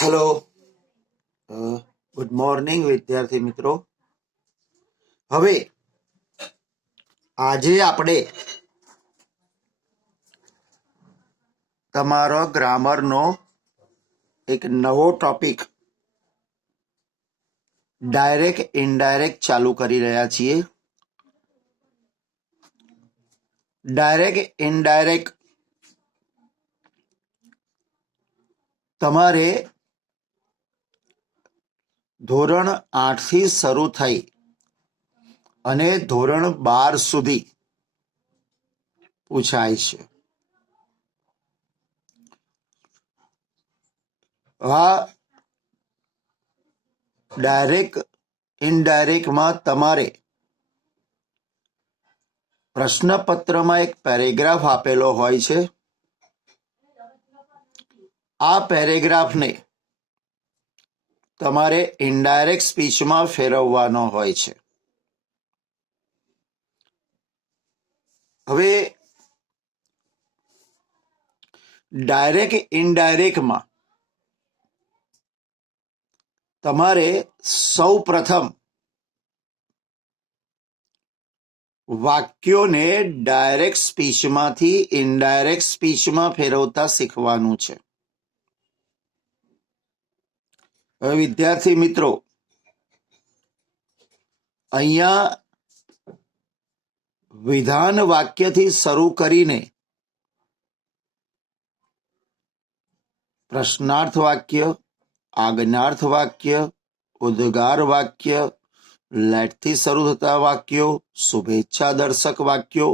Hello, good morning વિદ્યાર્થી મિત્રો. હવે આજે આપણે તમારો ગ્રામરનો એક નવો ટોપિક ડાયરેક્ટ ઇનડાયરેક્ટ ચાલુ કરી રહ્યા છીએ. ડાયરેક્ટ ઇનડાયરેક્ટ તમારે ધોરણ 8 થી શરૂ થઈ અને ધોરણ 12 સુધી પૂછાય છે. આ ડાયરેક્ટ ઇનડાયરેક્ટમાં તમારે પ્રશ્નપત્રમાં એક પેરેગ્રાફ આપેલો હોય છે. આ પેરેગ્રાફને તમારે ઇનડાયરેક્ટ સ્પીચમાં ફેરવવાનો હોય છે. હવે ડાયરેક્ટ ઇનડાયરેક્ટમાં તમારે સૌ પ્રથમ વાક્યોને ડાયરેક્ટ સ્પીચમાંથી ઇનડાયરેક્ટ સ્પીચમાં ફેરવતા શીખવાનું છે. હવે વિદ્યાર્થી મિત્રો, અહીંયા વિધાન વાક્યથી શરૂ કરીને પ્રશ્નાર્થ વાક્ય, આજ્ઞાર્થ વાક્ય, ઉદ્ગાર વાક્ય, લેટથી શરૂ થતા વાક્યો, શુભેચ્છા દર્શક વાક્યો,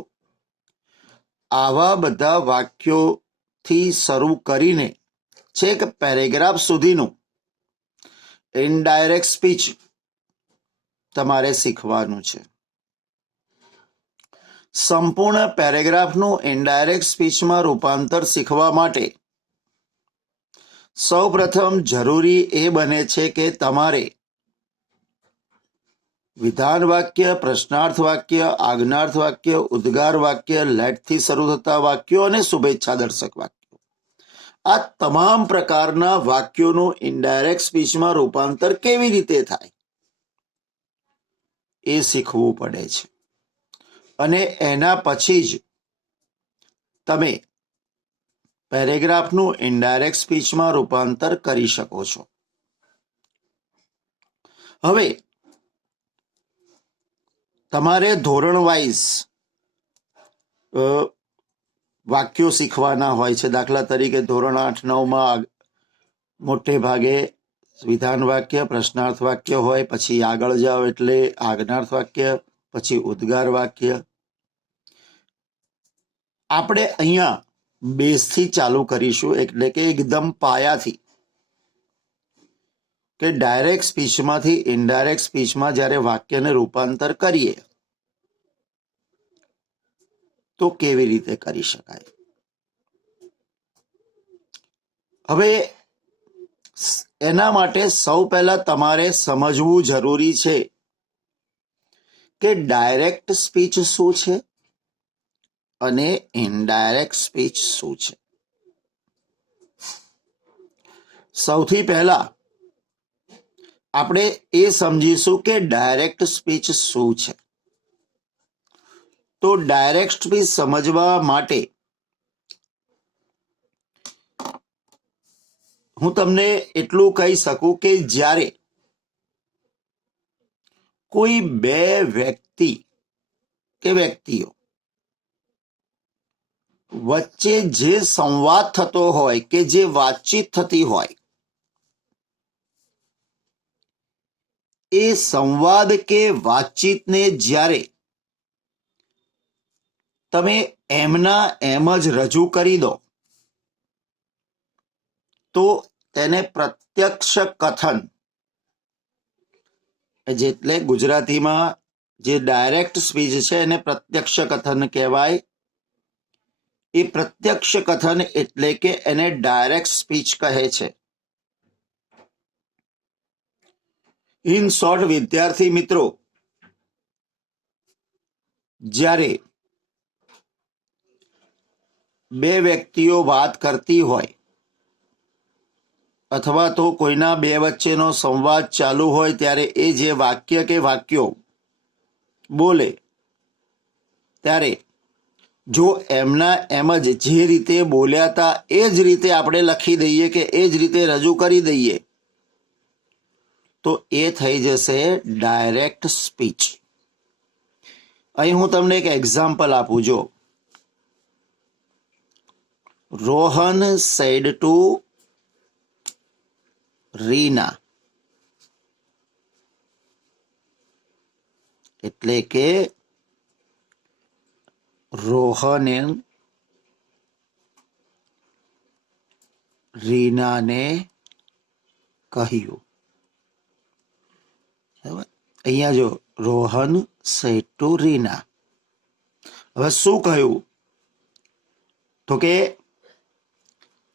આવા બધા વાક્યોથી શરૂ કરીને છેક પેરેગ્રાફ સુધીનું ઇનડાયરેક્ટ સ્પીચ તમારે શીખવાનું છે. સંપૂર્ણ પેરેગ્રાફનું ઇનડાયરેક્ટ સ્પીચમાં રૂપાંતર શીખવા માટે સૌપ્રથમ જરૂરી એ બને છે કે તમારે વિધાન વાક્ય, પ્રશ્નાર્થ વાક્ય, આજ્ઞાર્થ વાક્ય, ઉદ્ગાર વાક્ય, લેટથી શરૂ થતા વાક્યો અને શુભેચ્છા દર્શક વાક્યો, આ તમામ પ્રકારના વાક્યોનું ઇનડાયરેક્ટ સ્પીચમાં રૂપાંતર કેવી રીતે થાય એ શીખવું પડે છે. અને એના પછી જ તમે પેરેગ્રાફનું ઇનડાયરેક્ટ સ્પીચમાં રૂપાંતર કરી શકો છો. હવે તમારે ધોરણ વાઇઝ વાક્યો શીખવાના હોય છે. દાખલા તરીકે ધોરણ 8-9માં મોટે ભાગે વિધાન વાક્ય, પ્રશ્નાર્થ વાક્ય હોય, પછી આગળ જાઓ એટલે આજ્ઞાર્થ વાક્ય, પછી ઉદ્ગાર વાક્ય. આપણે અહીંયા બેઝથી ચાલુ કરીશું, એટલે કે એકદમ પાયાથી, કે ડાયરેક્ટ સ્પીચમાંથી ઇનડાયરેક્ટ સ્પીચમાં જ્યારે વાક્યને રૂપાંતર કરીએ તો કેવી રીતે કરી શકાય. હવે એના માટે સૌ પહેલા તમારે સમજવું જરૂરી છે કે ડાયરેક્ટ સ્પીચ શું છે અને ઇનડાયરેક્ટ સ્પીચ શું છે. સૌથી પહેલા આપણે એ સમજીશું કે ડાયરેક્ટ સ્પીચ શું છે. તો ડાયરેક્ટ સ્પીચ સમજવા માટે હું તમને એટલું કહી શકું કે જ્યારે કોઈ બે વ્યક્તિ કે વ્યક્તિઓ વચ્ચે જે સંવાદ થતો હોય કે જે વાતચીત થતી હોય, એ સંવાદ કે વાતચીતને જ્યારે તમે એમના એમ જ રજૂ કરી દો તો તેને પ્રત્યક્ષ કથન, એટલે ગુજરાતીમાં જે ડાયરેક્ટ સ્પીચ છે એને પ્રત્યક્ષ કથન કહેવાય. એ પ્રત્યક્ષ કથન એટલે કે એને ડાયરેક્ટ સ્પીચ કહે છે. ઇન શોર્ટ વિદ્યાર્થી મિત્રો, જ્યારે બે વ્યક્તિઓ વાત કરતી હોય અથવા તો કોઈના બે વચ્ચેનો સંવાદ ચાલુ હોય ત્યારે એ જે વાક્ય કે વાક્યો બોલે ત્યારે જો એમના એમ જ જે રીતે બોલ્યા હતા એ જ રીતે આપણે લખી દઈએ કે એ જ રીતે રજૂ કરી દઈએ તો એ થઈ જશે ડાયરેક્ટ સ્પીચ. અહીં હું તમને એક એક્ઝામ્પલ આપું. જો રોહન સેડ ટુ રીના, એટલે કે રોહને રીનાને કહ્યું. અહીંયા જો રોહન સેડ ટુ રીના, હવે શું કહ્યું તો કે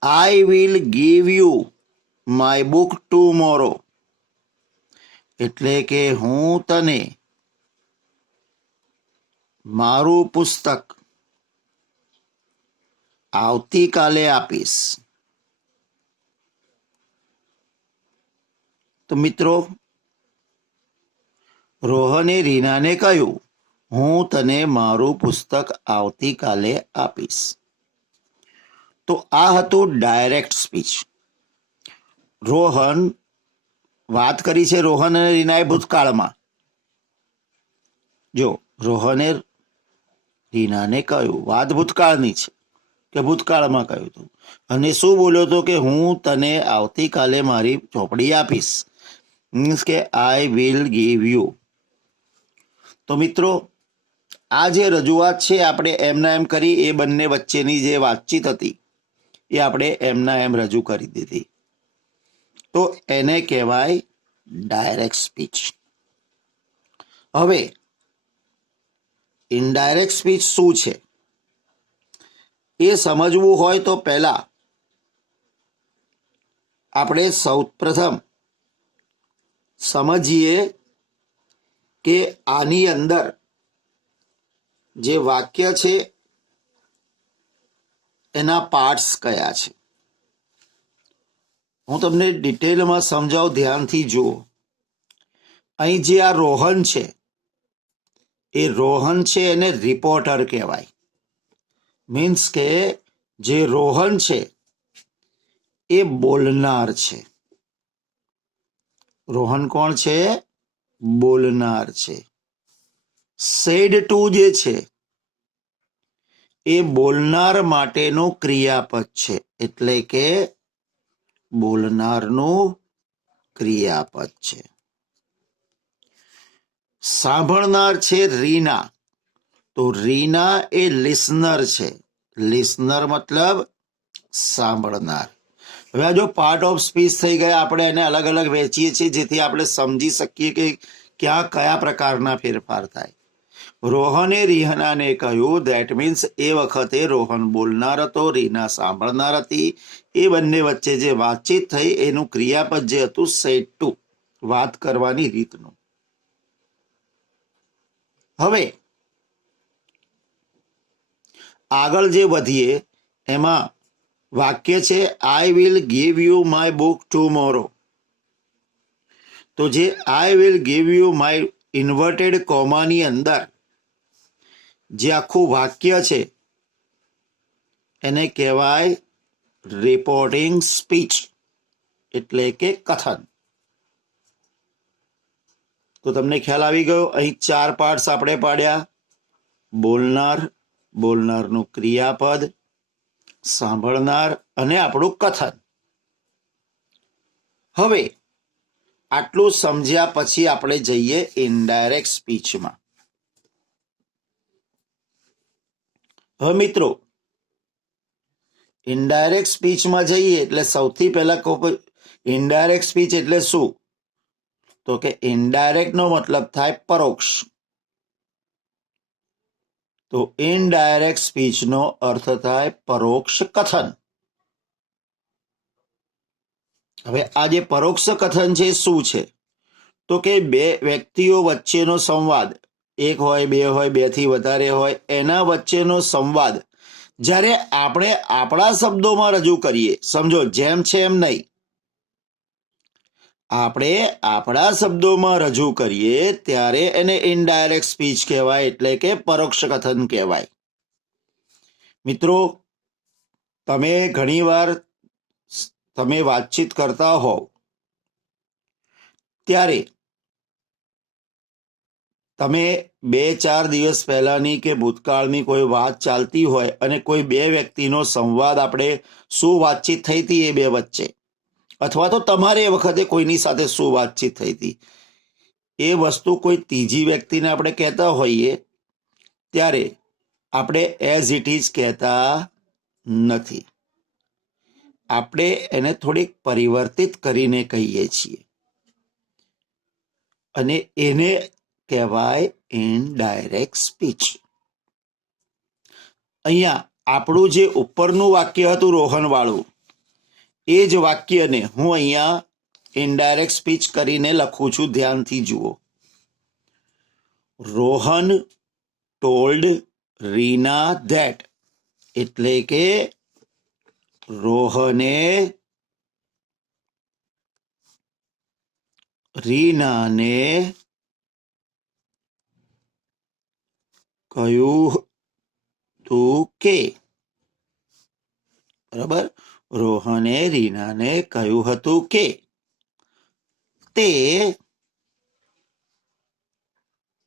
આઈ will give you my book tomorrow, એટલે કે હું તને મારું પુસ્તક આવતીકાલે આપીશ. તો મિત્રો, રોહને રીનાને કહ્યું હું તને મારું પુસ્તક આવતીકાલે આપીશ. તો આ હતું ડાયરેક્ટ સ્પીચ. રોહન વાત કરી છે રોહન અને રીનાએ ભૂતકાળમાં. જો રોહને રીનાને કહ્યું, વાત ભૂતકાળની છે કે ભૂતકાળમાં કહ્યું હતું, અને શું બોલ્યો હતો કે હું તને આવતીકાલે મારી ચોપડી આપીશ, મીન્સ કે આઈ વિલ ગીવ યુ. તો મિત્રો, આ જે રજૂઆત છે આપણે એમના એમ કરી, એ બંને વચ્ચેની જે વાતચીત હતી એ આપણે એમના એમ રજૂ કરી દીધી. તો એને કહેવાય ડાયરેક્ટ સ્પીચ. હવે ઇનડાયરેક્ટ સ્પીચ શું છે એ સમજવું હોય તો પહેલા આપણે સૌપ્રથમ સમજીએ કે આની અંદર જે વાક્ય છે એના પાર્ટ્સ કયા છે. હું તમને ડિટેલમાં સમજાવું, ધ્યાનથી જુઓ. અહીં જે આ રોહન છે એ રોહન છે એને રિપોર્ટર કહેવાય. મીન્સ કે જે રોહન છે એ બોલનાર છે. રોહન કોણ છે? બોલનાર છે. સેડ ટુ જે છે એ બોલનાર માટેનું ક્રિયાપદ છે, એટલે કે બોલનારનું ક્રિયાપદ છે. સાંભળનાર છે રીના, તો રીના એ લિસનર છે. લિસનર મતલબ સાંભળનાર. હવે આ જો પાર્ટ ઓફ સ્પીચ થઈ ગયા, આપણે એને અલગ અલગ વહેંચીએ છીએ જેથી આપણે સમજી શકીએ કે ક્યાં કયા પ્રકારના ફેરફાર થાય. રોહને રીનાને કહ્યું, ધેટ મીન્સ એ વખતે રોહન બોલનાર હતો, રીના સાંભળનાર હતી. એ બંને વચ્ચે જે વાતચીત થઈ એનું ક્રિયાપદ જે હતું સેડ ટુ, વાત કરવાની રીતનું. હવે આગળ જે વધીએ એમાં વાક્ય છે I will give you my book tomorrow. તો જે I will give you my inverted કોમાની અંદર જે આખું વાક્ય છે એને કહેવાય રિપોર્ટિંગ સ્પીચ, એટલે કે કથન. તો તમને ખ્યાલ આવી ગયો. અહીં 4 પાર્ટ્સ આપણે પાડ્યા: બોલનાર, બોલનારનું ક્રિયાપદ, સાંભળનાર અને આપણું કથન. હવે આટલું સમજ્યા પછી આપણે જઈએ ઇનડાયરેક્ટ સ્પીચમાં. હવે મિત્રો, ઇનડાયરેક્ટ સ્પીચમાં જઈએ એટલે સૌથી પહેલા ઇનડાયરેક્ટ સ્પીચ એટલે શું? તો કે ઇનડાયરેક્ટ નો મતલબ થાય પરોક્ષ. તો ઇનડાયરેક્ટ સ્પીચ નો અર્થ થાય પરોક્ષ કથન. હવે આ જે પરોક્ષ કથન છે શું છે? તો કે બે વ્યક્તિઓ વચ્ચેનો સંવાદ, એક હોય, બે હોય, બે થી વધારે હોય, એના વચ્ચેનો સંવાદ જ્યારે આપણે આપણા શબ્દોમાં રજૂ કરીએ, સમજો જેમ છે એમ નહીં, આપણે આપણા શબ્દોમાં રજૂ કરીએ ત્યારે એને ઇનડાયરેક્ટ સ્પીચ કહેવાય, એટલે કે પરોક્ષ કથન કહેવાય. મિત્રો, તમે ઘણીવાર તમે વાતચીત કરતા હોવ ત્યારે તમે 2-4 દિવસ પહેલાની કે ભૂતકાળની કોઈ વાત ચાલતી હોય અને કોઈ બે વ્યક્તિનો સંવાદ, આપણે શું વાતચીત થઈ હતી એ બે વચ્ચે, અથવા તો તમારે એ વખતે કોઈની સાથે શું વાતચીત થઈ હતી, એ વસ્તુ કોઈ ત્રીજી વ્યક્તિને આપણે કહેતા હોઈએ ત્યારે આપણે એઝ ઇટ ઇઝ કહેતા નથી. આપણે એને થોડીક પરિવર્તિત કરીને કહીએ છીએ અને એને કહેવાય ઇનડાયરેક્ટ સ્પીચ. અહીંયા આપણું જે ઉપરનું વાક્ય હતું રોહન વાળું, એ જ વાક્યને હું અહીંયા ઇનડાયરેક્ટ સ્પીચ કરીને લખું છું. ધ્યાનથી જુઓ. રોહન ટોલ્ડ રીના ધેટ, એટલે કે રોહને રીનાને કહ્યું તું કે, બરાબર, રોહને રીનાને કહ્યું હતું કે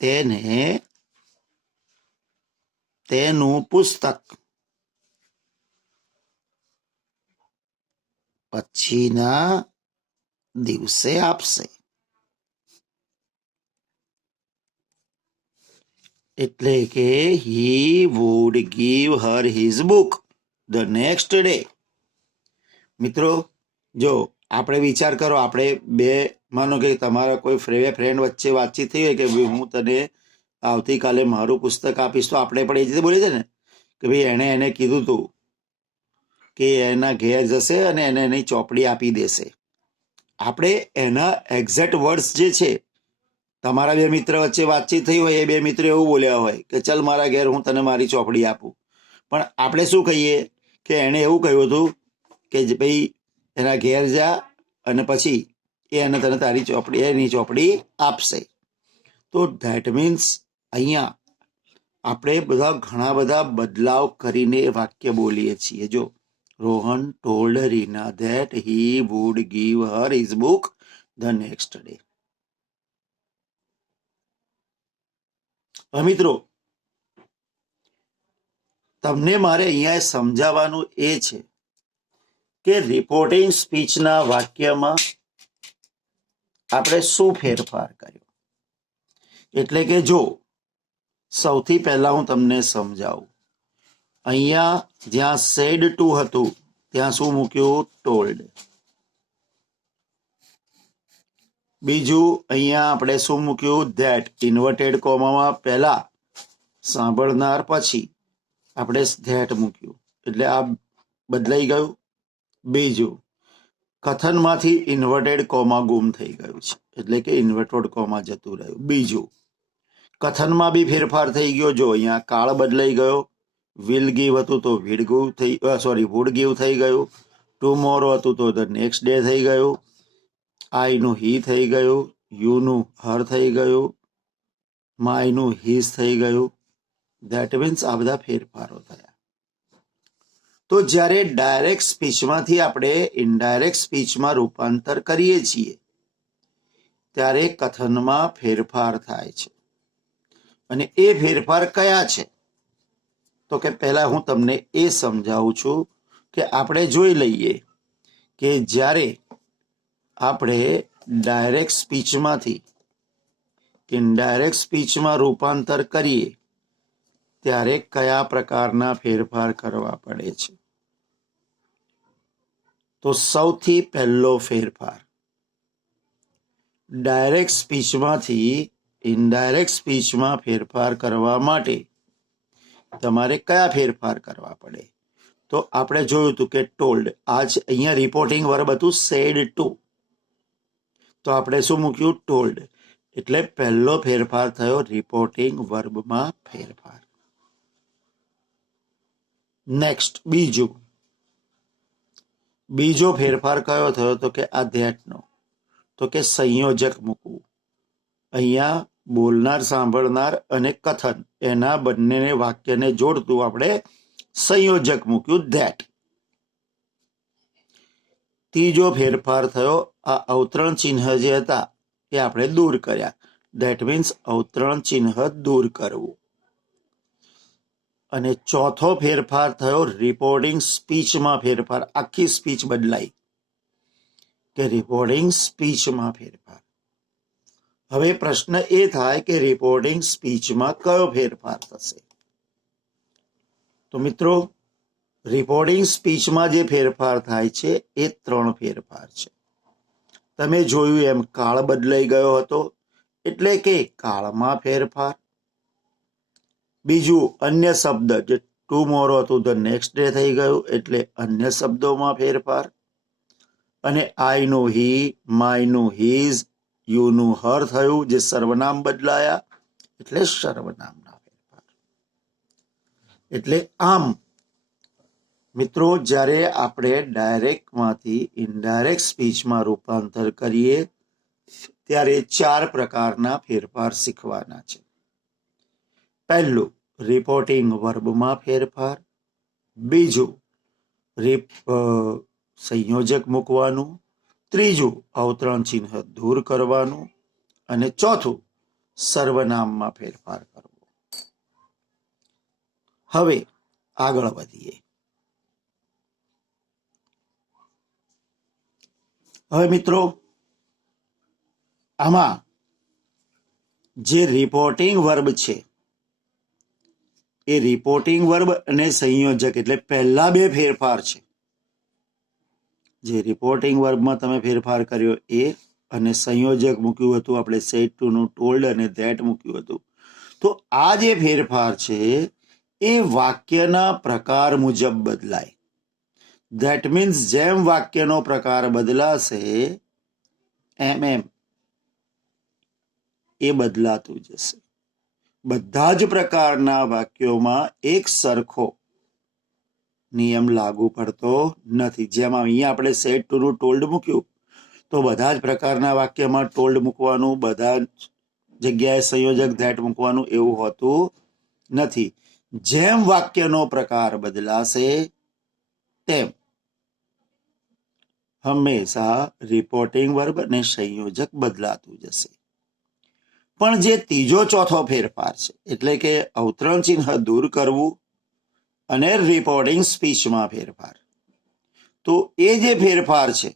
તેને તેનું પુસ્તક પછીના દિવસે આપશે. એટલે કે હી would give her his book the next day. મિત્રો, જો આપણે વિચાર કરો, આપણે બે, માનો કે તમારા કોઈ ફ્રેન્ડ વચ્ચે વાતચીત થઈ હોય કે ભાઈ હું તને આવતીકાલે મારું પુસ્તક આપીશ, તો આપણે પણ એ રીતે બોલીએ છીએ ને કે ભાઈ એને કીધું તું કે એના ઘેર જશે અને એને એની ચોપડી આપી દેશે. આપણે એના એક્ઝેક્ટ વર્ડ્સ જે છે, તમારા બે મિત્ર વચ્ચે વાતચીત થઈ હોય, એ બે મિત્રો એવું બોલ્યા હોય કે ચલ મારા ઘેર, હું તને મારી ચોપડી આપું, પણ આપણે શું કહીએ કે એણે એવું કહ્યું હતું કે ભાઈ એના ઘેર જા અને પછી એને તને એની ચોપડી આપશે. તો ધેટ મીન્સ અહીંયા આપણે ઘણા બધા બદલાવ કરીને વાક્ય બોલીએ છીએ. જો, Rohan told Rina that he would give her his book the next day. મિત્રો, તમને મારે અહીંયા સમજાવવાનું એ છે કે રિપોર્ટિંગ સ્પીચના વાક્યમાં આપણે શું ફેરફાર કર્યો. એટલે કે જો સૌથી પહેલા હું તમને સમજાવું. અહીંયા જ્યાં સેડ ટુ હતું ત્યાં શું મૂક્યું? ટોલ્ડ. બીજું અહીંયા આપણે શું મૂક્યું? ધેટ. ઇન્વર્ટેડ કોમામાં પહેલા સાંભળનાર, પછી આપણે ધેટ મૂક્યું, એટલે આ બદલાઈ ગયું. બીજું, કથનમાંથી ઇન્વર્ટેડ કોમા ગુમ થઈ ગયું છે, એટલે કે ઇન્વર્ટેડ કોમા જતું રહ્યું. બીજું, કથનમાં બી ફેરફાર થઈ ગયો. જો અહીંયા કાળ બદલાઈ ગયો. વિલ ગીવ હતું તો વુડ ગીવ થઈ ગયું. ટુમોરો હતું તો ધ નેક્સ્ટ ડે થઈ ગયું. આઈનું હી થઈ ગયું. યુનું હર થઈ ગયું. માયનું હીઝ થઈ ગયું. ધેટ મીન્સ આ બધા ફેરફારો થયા. તો જ્યારે ડાયરેક્ટ સ્પીચમાંથી આપણે ઇનડાયરેક્ટ સ્પીચમાં રૂપાંતર કરીએ છીએ ત્યારે કથનમાં ફેરફાર થાય છે. અને એ ફેરફાર કયા છે? તો કે પહેલા હું તમને એ સમજાવું છું કે આપણે જોઈ લઈએ કે જ્યારે આપણે ડાયરેક્ટ સ્પીચમાંથી ઇનડાયરેક્ટ સ્પીચમાં રૂપાંતર કરીએ ત્યારે કયા પ્રકારના ફેરફાર કરવા પડે છે. તો સૌથી પહેલો ફેરફાર, ડાયરેક્ટ સ્પીચમાંથી ઇનડાયરેક્ટ સ્પીચમાં ફેરફાર કરવા માટે તમારે કયા ફેરફાર કરવા પડે? તો આપણે જોયું હતું કે ટોલ્ડ, આજ અહીંયા રિપોર્ટિંગ વર્બ હતું સેડ ટુ, તો આપણે શું મૂક્યું? ટોલ્ડ. એટલે પહેલો ફેરફાર થયો રિપોર્ટિંગ વર્બમાં ફેરફાર. નેક્સ્ટ, બીજો ફેરફાર કયો થયો? તો કે આ ધેટનો. તો કે સંયોજક મૂકવું. અહીંયા બોલનાર, સાંભળનાર અને કથન એના બંનેને વાક્યને જોડતું આપણે સંયોજક મૂક્યું ધેટ. ત્રીજો ફેરફાર થયો, આ અવતરણ ચિહ્ન જે હતા એ આપણે દૂર કર્યા. ધેટ મીન્સ અવતરણ ચિહ્ન દૂર કરવું. અને ચોથો ફેરફાર થયો રિપોર્ટિંગ સ્પીચમાં ફેરફાર. આખી સ્પીચ બદલાઈ કે રિપોર્ટિંગ સ્પીચમાં ફેરફાર. હવે પ્રશ્ન એ થાય કે રિપોર્ટિંગ સ્પીચમાં કયો ફેરફાર થશે? તો મિત્રો, રિપોર્ટિંગ સ્પીચમાં જે ફેરફાર થાય છે એ 3 ફેરફાર છે. તમે જોયું એમ કાળ બદલાઈ ગયો હતો એટલે કે કાળમાં ફેરફાર. બીજું, અન્ય શબ્દ જે ટુમોરો હતું ધ નેક્સ્ટ ડે થઈ ગયું એટલે અન્ય શબ્દોમાં ફેરફાર. અને આઈ નું હી, માય નું હીઝ, યુ નું હર થયું જે સર્વનામ બદલાયા એટલે સર્વનામના ફેરફાર. એટલે આમ મિત્રો, જ્યારે આપણે ડાયરેક્ટમાંથી ઇનડાયરેક્ટ સ્પીચમાં રૂપાંતર કરીએ ત્યારે 4 પ્રકારના ફેરફાર શીખવાના છે. પહેલું, રિપોર્ટિંગ વર્બમાં ફેરફાર. બીજું, સંયોજક મૂકવાનું. ત્રીજું, અવતરણ ચિહ્ન દૂર કરવાનું. અને ચોથું, સર્વનામમાં ફેરફાર કરવો. હવે આગળ વધીએ. હવે મિત્રો, આમાં જે રિપોર્ટિંગ વર્બ છે એ રિપોર્ટિંગ વર્બ અને સંયોજક એટલે પહેલા 2 ફેરફાર છે. જે રિપોર્ટિંગ વર્બમાં તમે ફેરફાર કર્યો એ, અને સંયોજક મૂક્યું હતું આપણે સેડ ટુ નું ટોલ્ડ અને ધેટ મૂક્યું હતું. તો આ જે ફેરફાર છે એ વાક્યના પ્રકાર મુજબ બદલાય. ધેટ મીન્સ જેમ વાક્યનો પ્રકાર બદલાશે એમ એ બદલાતું જશે. બધા જ પ્રકારના વાક્યોમાં એક સરખો નિયમ લાગુ પડતો નથી. જેમ અહીંયા આપણે સેડ ટુ નું ટોલ્ડ મૂક્યું તો બધા જ પ્રકારના વાક્યમાં ટોલ્ડ મૂકવાનું, બધા જ જગ્યાએ સંયોજક ધેટ મૂકવાનું એવું હોતું નથી. જેમ વાક્યનો પ્રકાર બદલાશે તેમ હંમેશા રિપોર્ટિંગ વર્બ અને સંયોજક બદલાતું જશે. પણ જે ત્રીજો ચોથો ફેરફાર છે એટલે કે અવતરણ ચિહ્ન દૂર કરવું અને રિપોર્ટિંગ સ્પીચમાં ફેરફાર, તો એ જે ફેરફાર છે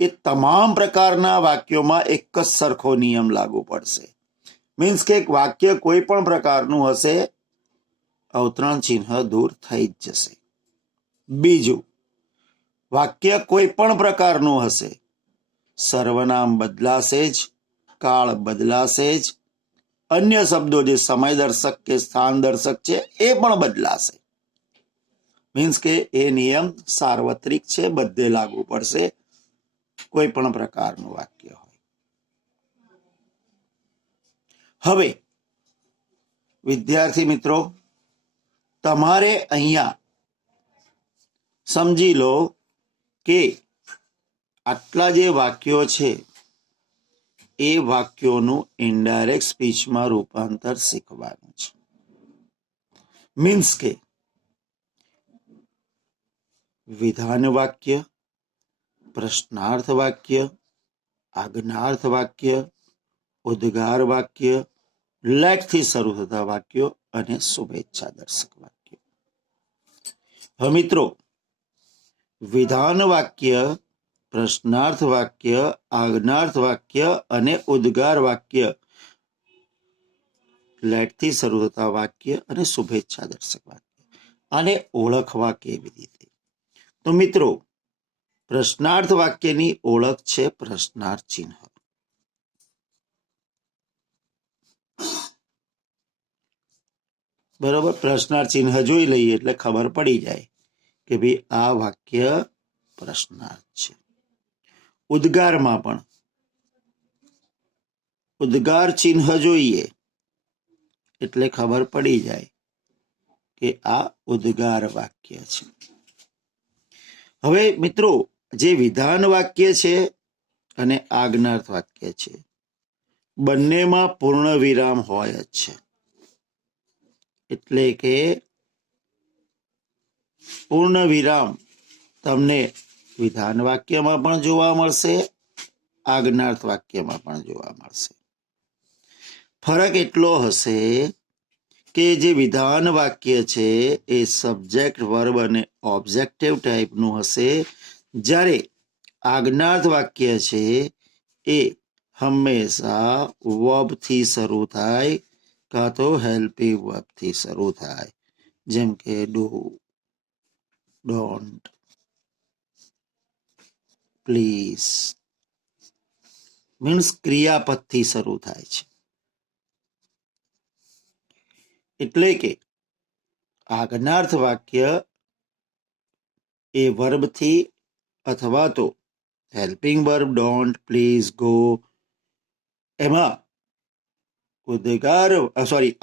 એ તમામ પ્રકારના વાક્યોમાં એક જ સરખો નિયમ લાગુ પડશે. મીન્સ કે એક વાક્ય કોઈ પણ પ્રકારનું હશે, અવતરણ ચિહ્ન દૂર થઈ જ જશે. બીજું, વાક્ય કોઈ પણ પ્રકારનું હશે, સર્વનામ બદલાશે જ, કાળ બદલાશે જ, અન્ય શબ્દો જે સમય દર્શક કે સ્થાન દર્શક છે એ પણ બદલાશે. મીન્સ કે એ નિયમ સાર્વત્રિક છે, બધે લાગુ પડશે, કોઈ પણ પ્રકારનું વાક્ય હોય. હવે વિદ્યાર્થી મિત્રો, તમારે અહીંયા સમજી લો કે આટલા જે વાક્યો છે એ વાક્યોનું ઇનડાયરેક્ટ સ્પીચમાં રૂપાંતર શીખવાનું છે. મીન્સ કે વિધાન વાક્ય, પ્રશ્નાર્થ વાક્ય, આજ્ઞાર્થ વાક્ય, ઉદ્ગાર વાક્ય, લેટથી શરૂ થતા વાક્યો અને શુભેચ્છા દર્શક વાક્ય. હવે મિત્રો, વિધાન વાક્ય, પ્રશ્નાર્થ વાક્ય, આજ્ઞાર્થ વાક્ય અને ઉદ્ગાર વાક્ય, લેટથી શરૂ થતા વાક્ય અને શુભેચ્છા દર્શક વાક્ય, આને ઓળખવા કેવી રીતે? તો મિત્રો, પ્રશ્નાર્થ વાક્યની ઓળખ છે પ્રશ્નાર્થ ચિહ્ન. બરોબર, પ્રશ્નાર્થ ચિહ્ન જોઈ લઈએ એટલે ખબર પડી જાય કે ભાઈ આ વાક્ય પ્રશ્નાર્થ છે. ઉદ્ગારમાં પણ ઉદ્ગાર ચિહ્ન જોઈએ એટલે ખબર પડી જાય કે આ ઉદ્ગાર વાક્ય છે. હવે મિત્રો, જે વિધાન વાક્ય છે અને આજ્ઞાર્થ વાક્ય છે, બંનેમાં પૂર્ણ વિરામ હોય જ છે. એટલે કે પૂર્ણ વિરામ તમને વિધાન વાક્યમાં પણ જોવા મળશે, આજ્ઞાર્થ વાક્યમાં પણ જોવા મળશે. ફરક એટલો હશે કે જે વિધાન વાક્ય છે એ સબ્જેક્ટ, વર્બ અને ઓબ્જેક્ટિવ ટાઈપનું હશે, જ્યારે આજ્ઞાર્થ વાક્ય છે એ હંમેશા વર્બથી શરૂ થાય કાં તો હેલ્પિંગ વર્બથી શરૂ થાય, જેમ કે ડુ, ડોન્ટ, પ્લીઝ, મીન્સ ક્રિયાપદથી શરૂ થાય છે. એટલે કે આજ્ઞાર્થ વાક્ય એ વર્બથી અથવા તો helping verb don't, please, go, એમાં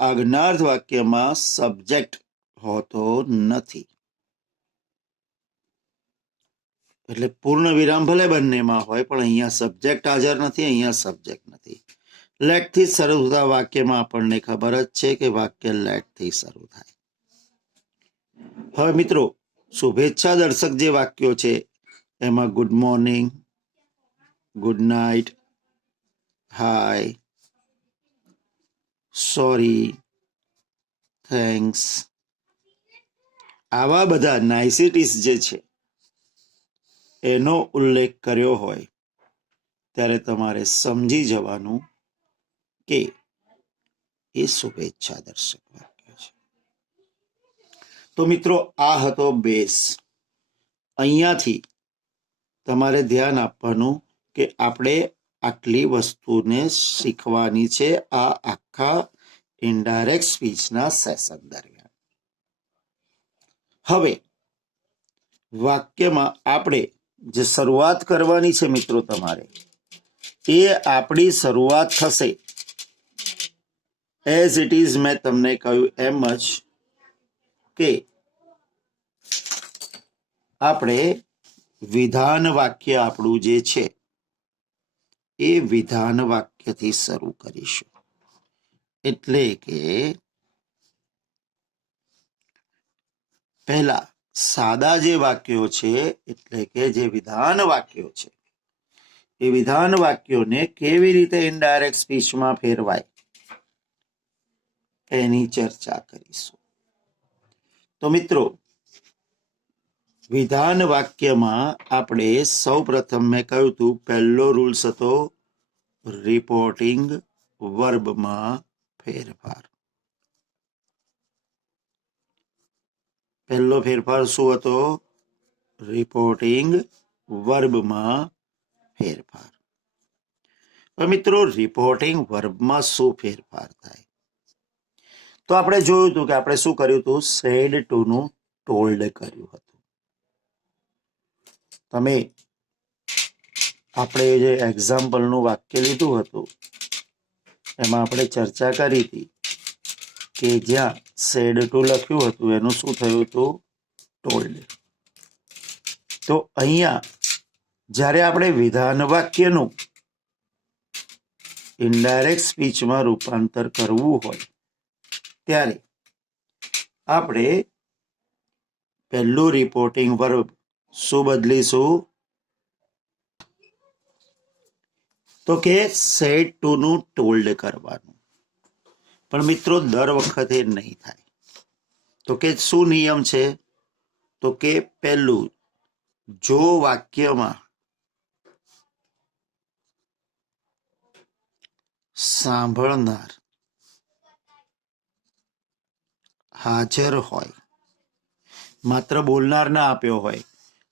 આજ્ઞાર્થ વાક્યમાં સબ્જેક્ટ હોતો નથી. એટલે પૂર્ણ વિરામ ભલે બંનેમાં હોય, પણ અહીંયા સબ્જેક્ટ હાજર નથી, અહીંયા સબ્જેક્ટ નથી. લેટથી શરૂ થતા વાક્યમાં આપણને ખબર જ છે કે વાક્ય લેટથી શરૂ થાય. હવે મિત્રો, શુભેચ્છા દર્શક જે વાક્યો છે એમાં ગુડ મોર્નિંગ, ગુડ નાઇટ, હાય, સોરી, થેન્ક્સ, આવા બધા નાઇસિટીસ જે છે એનો ઉલ્લેખ કર્યો હોય ત્યારે તમારે સમજી જવાનું કે એ શુભેચ્છા દર્શક વાક્ય છે. તો મિત્રો, આ હતો બેઝ. અહીંયાથી તમારે ધ્યાન આપવાનું કે આપણે આટલી વસ્તુને શીખવાની છે આ આખા ઇનડાયરેક્ટ સ્પીચના સેશન દરમિયાન. હવે વાક્યમાં આપણે જે શરૂઆત કરવાની છે મિત્રો, તમારે એ આપણી શરૂઆત થશે એઝ ઇટ ઇઝ. મેં તમને કહ્યું એમ જ કે આપણે વિધાન વાક્ય આપણું જે છે એ વિધાન વાક્યથી શરૂ કરીશું. એટલે કે પહેલા સાદા જે વાક્યો છે, એટલે કે જે વિધાન વાક્યો છે, એ વિધાન વાક્યોને કેવી રીતે ઇનડાયરેક્ટ સ્પીચમાં ફેરવાય એની ચર્ચા કરીશું. તો મિત્રો, વિધાન વાક્યમાં આપણે સૌ પ્રથમ મેં કહ્યું હતું, પહેલો રૂલ્સ હતો રિપોર્ટિંગ વર્બમાં ફેરફાર. પહેલો ફેરફાર શું હતો? રિપોર્ટિંગ વર્બમાં ફેરફાર. મિત્રો, રિપોર્ટિંગ વર્બમાં શું ફેરફાર થાય? તો આપણે જોયું હતું કે આપણે શું કર્યું હતું? સેડ ટુ નું ટોલ્ડ કર્યું હતું. તમે આપણે જે એક્ઝામ્પલનું વાક્ય લીધું હતું એમાં આપણે ચર્ચા કરી હતી કે જ્યાં સેડ ટુ લખ્યું હતું એનું શું થયું હતું? ટોલ્ડ. તો અહીંયા જ્યારે આપણે વિધાન વાક્યનું ઇનડાયરેક્ટ સ્પીચમાં રૂપાંતર કરવું હોય ત્યારે આપણે પહેલું રિપોર્ટિંગ વર્બ શું બદલીશું? તો કે સેડ ટુ નું ટોલ્ડ કરવાનું. પણ મિત્રો, દર વખતે નહીં થાય. તો કે શું નિયમ છે? તો કે પહેલું, જો વાક્યમાં સાંભળનાર હાજર હોય, માત્ર બોલનાર ના આપ્યો હોય,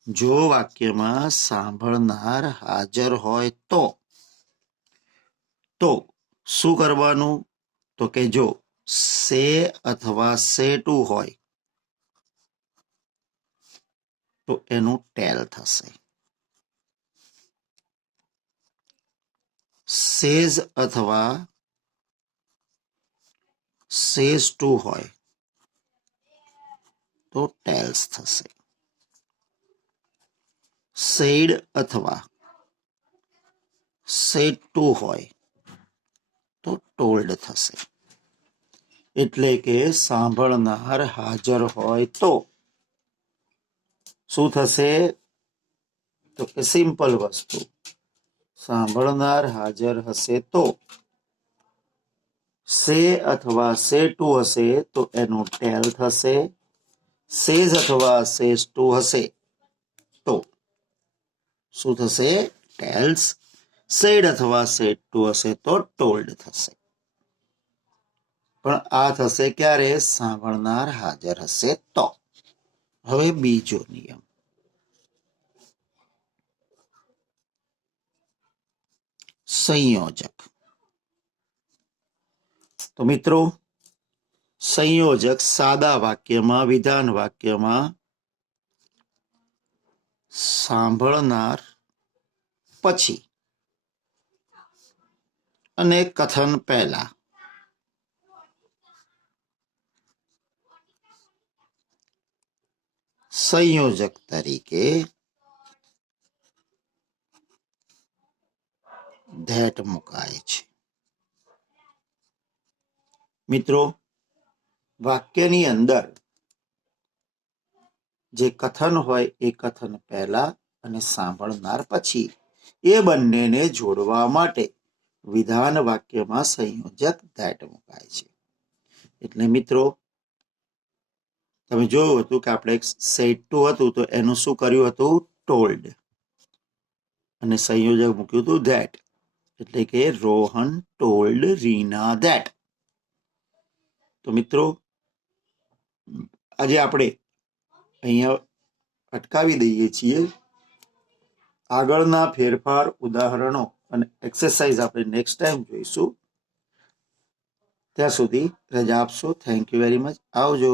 જો વાક્યમાં સાંભળનાર હાજર હોય તો શું કરવાનું? તો કે જો સે અથવા સે ટુ હોય તો એનું ટેલ થશે. સેઝ અથવા સેઝ ટુ હોય તો ટેલ્સ થશે. સેડ અથવા સેડ ટુ હોય તો ટોલ્ડ થશે. એટલે કે સાંભળનાર હાજર હોય તો શું થશે? તો કે સિમ્પલ વસ્તુ, સાંભળનાર હાજર હશે તો સે અથવા સે ટુ હશે તો એનું ટેલ થશે. સેઝ અથવા સેઝ ટુ હશે તો શું થશે? ટેલ્સ. સેડ અથવા સેડ ટુ હશે તો ટોલ્ડ થશે. પણ આ થશે ક્યારે? સાંભળનાર હાજર હશે તો. હવે બીજો નિયમ, સંયોજક. તો મિત્રો, સંયોજક સાદા વાક્યમાં, વિધાન વાક્યમાં સાંભળનાર પછી અને કથન પહેલા સંયોજક તરીકે ધેટ મુકાય છે. મિત્રો, વાક્યની અંદર જે કથન હોય એ કથન પહેલા અને સાંભળનાર પછી, એ બંનેને જોડવા માટે વિધાન વાક્યમાં સંયોજક ધેટ મુકાય છે. એટલે મિત્રો, તમે જોયું હતું કે આપણે સેડ ટુ હતું તો એનું શું કર્યું હતું? ટોલ્ડ. અને સંયોજક મૂક્યું હતું ધેટ. એટલે કે રોહન ટોલ્ડ રીના ધેટ. તો મિત્રો, આજે આપણે અહીંયા અટકાવી દઈએ છીએ. આગળના ફેરફાર, ઉદાહરણો અને એક્સરસાઇઝ આપણે નેક્સ્ટ ટાઈમ જોઈશું. ત્યાં સુધી રજા આપશો. Thank you very much. આવજો.